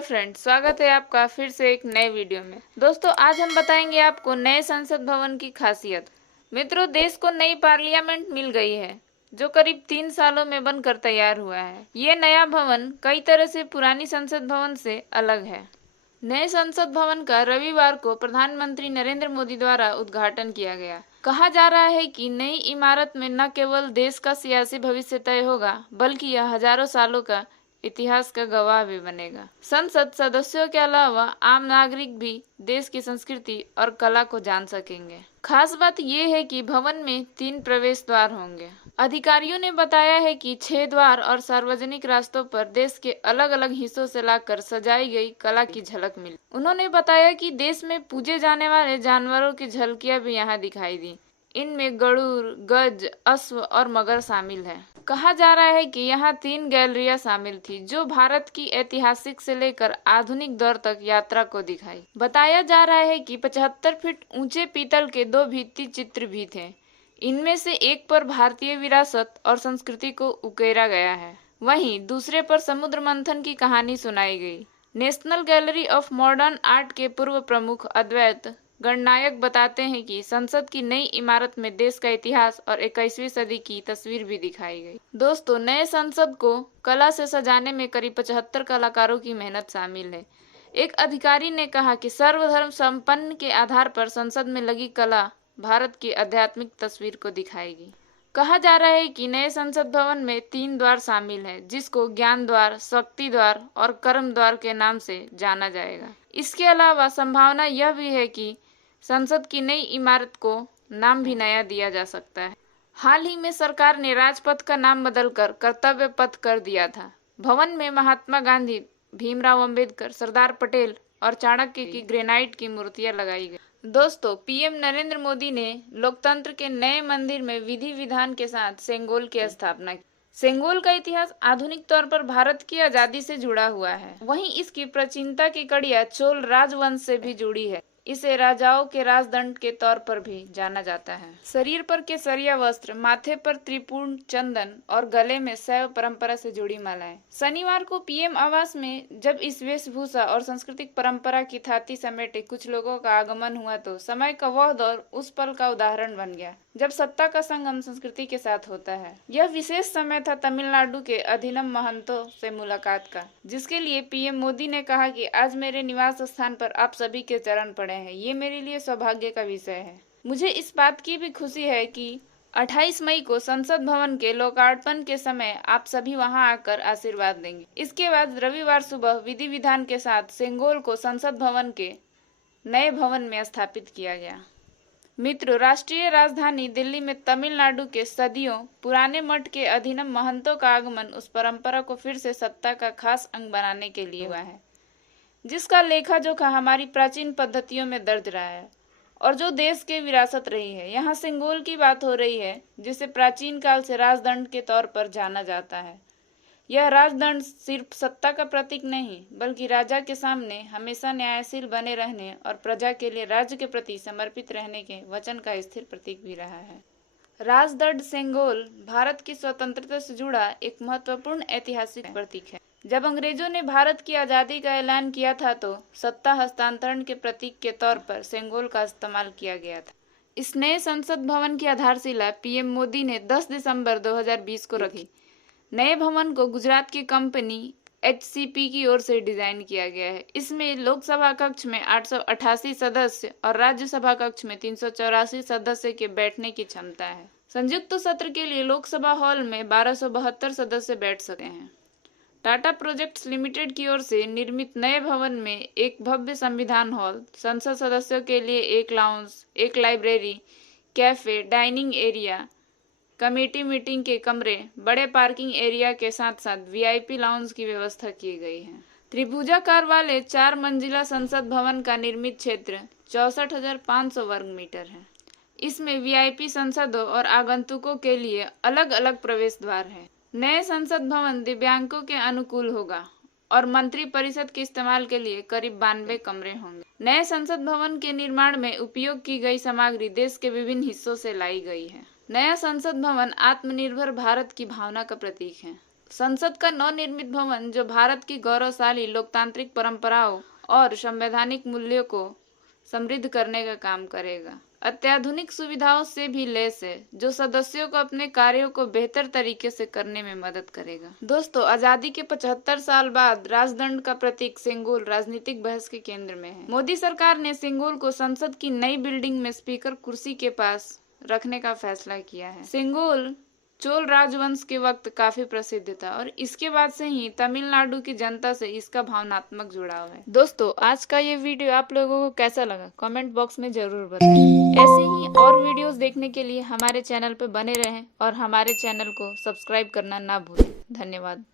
Hello friends, स्वागत है आपका फिर से एक नए वीडियो में। दोस्तों, आज हम बताएंगे आपको नए संसद भवन की खासियत। मित्रों, देश को नई पार्लियामेंट मिल गई है जो करीब 3 सालों में बनकर तैयार हुआ है। ये नया भवन कई तरह से पुरानी संसद भवन से अलग है। नए संसद भवन का रविवार को प्रधानमंत्री नरेंद्र मोदी द्वारा उद्घाटन किया गया। कहा जा रहा है कि नई इमारत में न केवल देश का सियासी भविष्य तय होगा, बल्कि यह हजारों सालों का इतिहास का गवाह भी बनेगा। संसद सदस्यों के अलावा आम नागरिक भी देश की संस्कृति और कला को जान सकेंगे। खास बात यह है कि भवन में 3 प्रवेश द्वार होंगे। अधिकारियों ने बताया है कि 6 द्वार और सार्वजनिक रास्तों पर देश के अलग अलग हिस्सों से लाकर सजाई गई कला की झलक मिली। उन्होंने बताया कि देश में पूजे जाने वाले जानवरों की झलकियां भी यहाँ दिखाई दी। इनमें गरुड़, गज, अश्व और मगर शामिल है। कहा जा रहा है कि यहाँ 3 गैलरियां शामिल थी जो भारत की ऐतिहासिक से लेकर आधुनिक दौर तक यात्रा को दिखाई। बताया जा रहा है कि 75 फीट ऊंचे पीतल के 2 भित्ति चित्र भी थे। इनमें से एक पर भारतीय विरासत और संस्कृति को उकेरा गया है, वहीं दूसरे पर समुद्र मंथन की कहानी सुनाई गई। National gallery of modern art के पूर्व प्रमुख अद्वैत गणनायक बताते हैं कि संसद की नई इमारत में देश का इतिहास और 21वीं सदी की तस्वीर भी दिखाई गई। दोस्तों, नए संसद को कला से सजाने में करीब 75 कलाकारों की मेहनत शामिल है। एक अधिकारी ने कहा कि सर्वधर्म संपन्न के आधार पर संसद में लगी कला भारत की आध्यात्मिक तस्वीर को दिखाएगी। कहा जा रहा है कि नए संसद भवन में 3 द्वार शामिल है, जिसको ज्ञान द्वार, शक्ति द्वार और कर्म द्वार के नाम से जाना जाएगा। इसके अलावा संभावना यह भी है कि संसद की नई इमारत को नाम भी नया दिया जा सकता है। हाल ही में सरकार ने राजपथ का नाम बदलकर कर्तव्य पथ कर दिया था। भवन में महात्मा गांधी, भीमराव अंबेडकर, सरदार पटेल और चाणक्य की ग्रेनाइट की मूर्तियां लगाई गई। दोस्तों, पीएम नरेंद्र मोदी ने लोकतंत्र के नए मंदिर में विधि विधान के साथ सेंगोल की स्थापना की। सेंगोल का इतिहास आधुनिक तौर पर भारत की आजादी से जुड़ा हुआ है। वहीं इसकी प्राचीनता की कड़ियां चोल राजवंश से भी जुड़ी है। इसे राजाओं के राजदंड के तौर पर भी जाना जाता है। शरीर पर केसरिया वस्त्र, माथे पर त्रिपुर्ण चंदन और गले में शैव परंपरा से जुड़ी मालाएं। शनिवार को पीएम आवास में जब इस वेशभूषा और सांस्कृतिक परंपरा की थाती समेटे कुछ लोगों का आगमन हुआ तो समय का वह दौर उस पल का उदाहरण बन गया जब सत्ता का संगम संस्कृति के साथ होता है। यह विशेष समय था तमिलनाडु के अधीनम महंतों से मुलाकात का, जिसके लिए पीएम मोदी ने कहा कि आज मेरे निवास स्थान पर आप सभी के चरण पड़े हैं। ये मेरे लिए सौभाग्य का विषय है। मुझे इस बात की भी खुशी है कि 28 मई को संसद भवन के लोकार्पण के समय आप सभी वहां आकर आशीर्वाद देंगे। इसके बाद रविवार सुबह विधि विधान के साथ सेंगोल को संसद भवन के नए भवन में स्थापित किया गया। मित्रों, राष्ट्रीय राजधानी दिल्ली में तमिलनाडु के सदियों पुराने मठ के अधीनम महंतों का आगमन उस परंपरा को फिर से सत्ता का खास अंग बनाने के लिए हुआ है, जिसका लेखा जोखा हमारी प्राचीन पद्धतियों में दर्ज रहा है और जो देश की विरासत रही है। यहाँ सेंगोल की बात हो रही है, जिसे प्राचीन काल से राजदंड के तौर पर जाना जाता है। यह राजदंड सिर्फ सत्ता का प्रतीक नहीं, बल्कि राजा के सामने हमेशा न्यायशील बने रहने और प्रजा के लिए राज्य के प्रति समर्पित रहने के वचन का स्थिर प्रतीक भी रहा है। राजदंड सेंगोल भारत की स्वतंत्रता से जुड़ा एक महत्वपूर्ण ऐतिहासिक प्रतीक है। जब अंग्रेजों ने भारत की आजादी का ऐलान किया था तो सत्ता हस्तांतरण के प्रतीक के तौर पर सेंगोल का इस्तेमाल किया गया था। इस नए संसद भवन की आधारशिला पीएम मोदी ने 10 दिसंबर 2020 को रखी। नए भवन को गुजरात की कंपनी HCP की ओर से डिजाइन किया गया है। इसमें लोकसभा कक्ष में 888 सदस्य और राज्यसभा कक्ष में 384 सदस्य के बैठने की क्षमता है। संयुक्त सत्र के लिए लोकसभा हॉल में 1272 सदस्य बैठ सकते हैं। टाटा प्रोजेक्ट्स लिमिटेड की ओर से निर्मित नए भवन में एक भव्य संविधान हॉल, संसद सदस्यों के लिए एक लाउंज, एक library, cafe, dining area, committee meeting के कमरे, बड़े पार्किंग एरिया के साथ साथ VIP लाउंज की व्यवस्था की गई है। त्रिभुजाकार वाले 4 मंजिला संसद भवन का निर्मित क्षेत्र 64,500 वर्ग मीटर है। इसमें VIP सांसदों और आगंतुकों के लिए अलग अलग प्रवेश द्वार है। नए संसद भवन दिव्यांगों के अनुकूल होगा और मंत्री परिषद के इस्तेमाल के लिए करीब 92 कमरे होंगे। नए संसद भवन के निर्माण में उपयोग की गई सामग्री देश के विभिन्न हिस्सों से लाई गई है। नया संसद भवन आत्मनिर्भर भारत की भावना का प्रतीक है। संसद का नवनिर्मित भवन जो भारत की गौरवशाली लोकतांत्रिक परंपराओं और संवैधानिक मूल्यों को समृद्ध करने का काम करेगा। अत्याधुनिक सुविधाओं से भी लैस है जो सदस्यों को अपने कार्यों को बेहतर तरीके से करने में मदद करेगा। दोस्तों, आजादी के 75 साल बाद राजदंड का प्रतीक सिंगुल राजनीतिक बहस के केंद्र में है। मोदी सरकार ने सिंगुल को संसद की नई बिल्डिंग में स्पीकर कुर्सी के पास रखने का फैसला किया है। सिंगुल चोल राजवंश के वक्त काफी प्रसिद्ध था और इसके बाद से ही तमिलनाडु की जनता से इसका भावनात्मक जुड़ाव है। दोस्तों, आज का ये वीडियो आप लोगों को कैसा लगा कमेंट बॉक्स में जरूर बताएं। ऐसे ही और वीडियोस देखने के लिए हमारे चैनल पर बने रहें और हमारे चैनल को सब्सक्राइब करना ना भूलें। धन्यवाद।